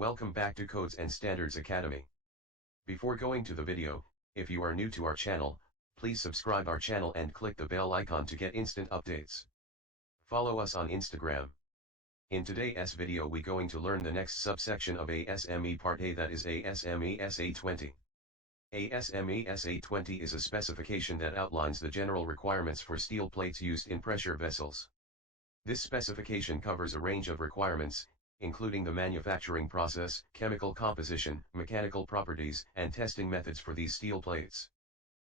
Welcome back to Codes and Standards Academy. Before going to the video, if you are new to our channel, please subscribe our channel and click the bell icon to get instant updates. Follow us on Instagram. In today's video we going to learn the next subsection of ASME Part A, that is ASME SA20. ASME SA20 is a specification that outlines the general requirements for steel plates used in pressure vessels. This specification covers a range of requirements, including the manufacturing process, chemical composition, mechanical properties, and testing methods for these steel plates.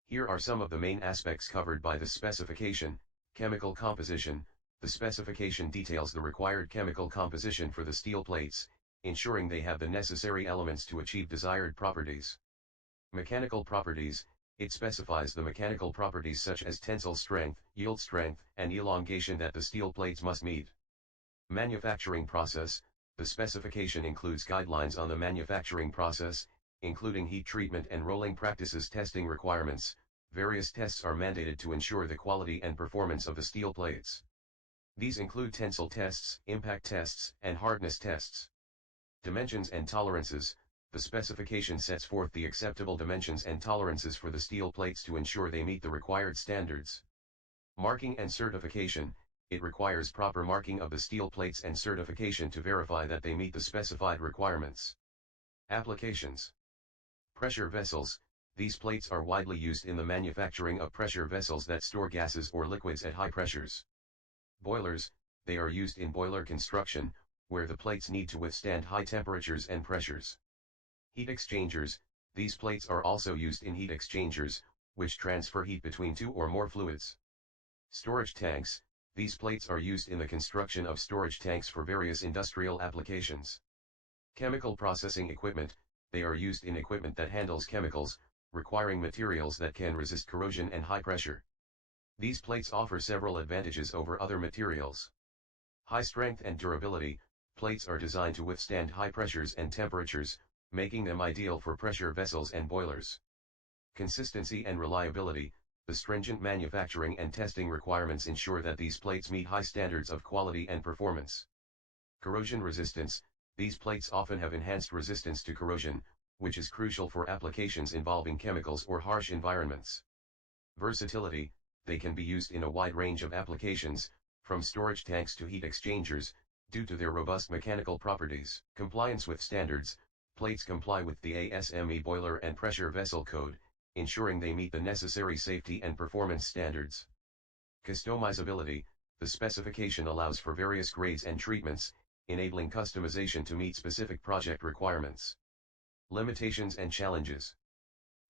Here are some of the main aspects covered by this specification. Chemical composition. The specification details the required chemical composition for the steel plates, ensuring they have the necessary elements to achieve desired properties. Mechanical properties. It specifies the mechanical properties such as tensile strength, yield strength, and elongation that the steel plates must meet. Manufacturing process. The specification includes guidelines on the manufacturing process, including heat treatment and rolling practices. Testing requirements. Various tests are mandated to ensure the quality and performance of the steel plates. These include tensile tests, impact tests, and hardness tests. Dimensions and tolerances. The specification sets forth the acceptable dimensions and tolerances for the steel plates to ensure they meet the required standards. Marking and certification. It requires proper marking of the steel plates and certification to verify that they meet the specified requirements. Applications. Pressure vessels. These plates are widely used in the manufacturing of pressure vessels that store gases or liquids at high pressures. Boilers. They are used in boiler construction, where the plates need to withstand high temperatures and pressures. Heat exchangers. These plates are also used in heat exchangers, which transfer heat between two or more fluids. Storage tanks. These plates are used in the construction of storage tanks for various industrial applications. Chemical processing equipment. They are used in equipment that handles chemicals, requiring materials that can resist corrosion and high pressure. These plates offer several advantages over other materials. High strength and durability. Plates are designed to withstand high pressures and temperatures, making them ideal for pressure vessels and boilers. Consistency and reliability. The stringent manufacturing and testing requirements ensure that these plates meet high standards of quality and performance. Corrosion resistance. These plates often have enhanced resistance to corrosion, which is crucial for applications involving chemicals or harsh environments. Versatility. They can be used in a wide range of applications, from storage tanks to heat exchangers, due to their robust mechanical properties. Compliance with standards. Plates comply with the ASME boiler and pressure vessel code, ensuring they meet the necessary safety and performance standards. Customizability. The specification allows for various grades and treatments, enabling customization to meet specific project requirements. Limitations and challenges.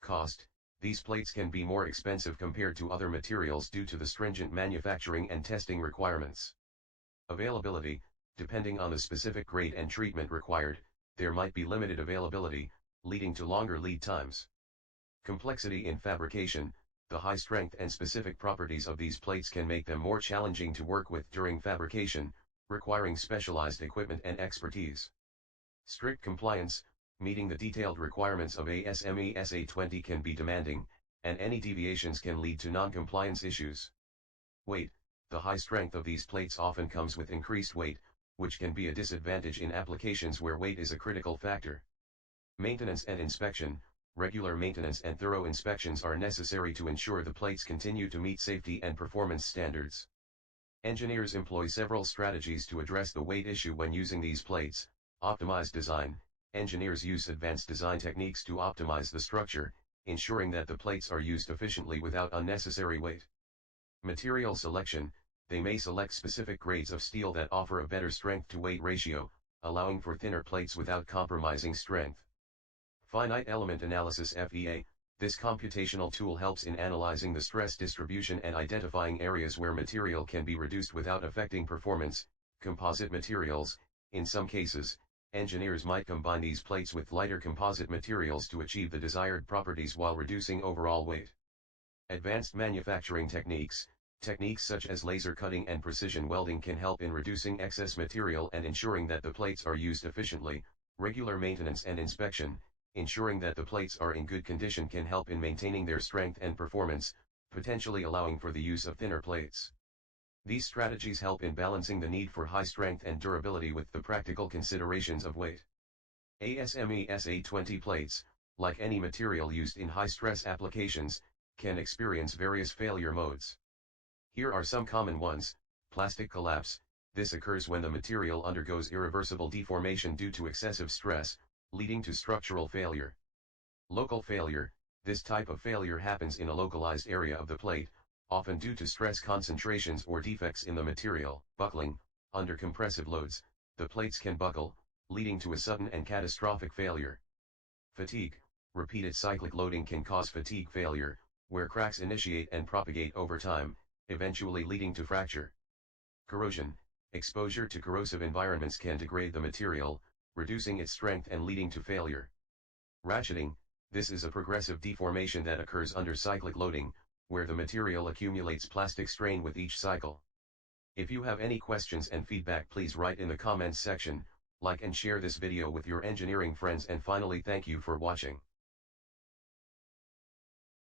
Cost. These plates can be more expensive compared to other materials due to the stringent manufacturing and testing requirements. Availability. Depending on the specific grade and treatment required, there might be limited availability, leading to longer lead times. Complexity in fabrication. The high strength and specific properties of these plates can make them more challenging to work with during fabrication, requiring specialized equipment and expertise. Strict compliance. Meeting the detailed requirements of ASME SA20 can be demanding, and any deviations can lead to non-compliance issues. Weight. The high strength of these plates often comes with increased weight, which can be a disadvantage in applications where weight is a critical factor. Maintenance and inspection. Regular maintenance and thorough inspections are necessary to ensure the plates continue to meet safety and performance standards. Engineers employ several strategies to address the weight issue when using these plates. Optimized design. Engineers use advanced design techniques to optimize the structure, ensuring that the plates are used efficiently without unnecessary weight. Material selection. They may select specific grades of steel that offer a better strength-to-weight ratio, allowing for thinner plates without compromising strength. Finite element analysis (FEA). This computational tool helps in analyzing the stress distribution and identifying areas where material can be reduced without affecting performance. Composite materials. In some cases, engineers might combine these plates with lighter composite materials to achieve the desired properties while reducing overall weight. Advanced manufacturing techniques. Techniques such as laser cutting and precision welding can help in reducing excess material and ensuring that the plates are used efficiently. Regular maintenance and inspection. Ensuring that the plates are in good condition can help in maintaining their strength and performance, potentially allowing for the use of thinner plates. These strategies help in balancing the need for high strength and durability with the practical considerations of weight. ASME SA20 plates, like any material used in high-stress applications, can experience various failure modes. Here are some common ones. Plastic collapse. This occurs when the material undergoes irreversible deformation due to excessive stress, leading to structural failure. Local failure. This type of failure happens in a localized area of the plate, often due to stress concentrations or defects in the material. Buckling. Under compressive loads, the plates can buckle, leading to a sudden and catastrophic failure. Fatigue. Repeated cyclic loading can cause fatigue failure, where cracks initiate and propagate over time, eventually leading to fracture. Corrosion. Exposure to corrosive environments can degrade the material, reducing its strength and leading to failure. Ratcheting. This is a progressive deformation that occurs under cyclic loading, where the material accumulates plastic strain with each cycle. If you have any questions and feedback, please write in the comments section, like and share this video with your engineering friends, and finally thank you for watching.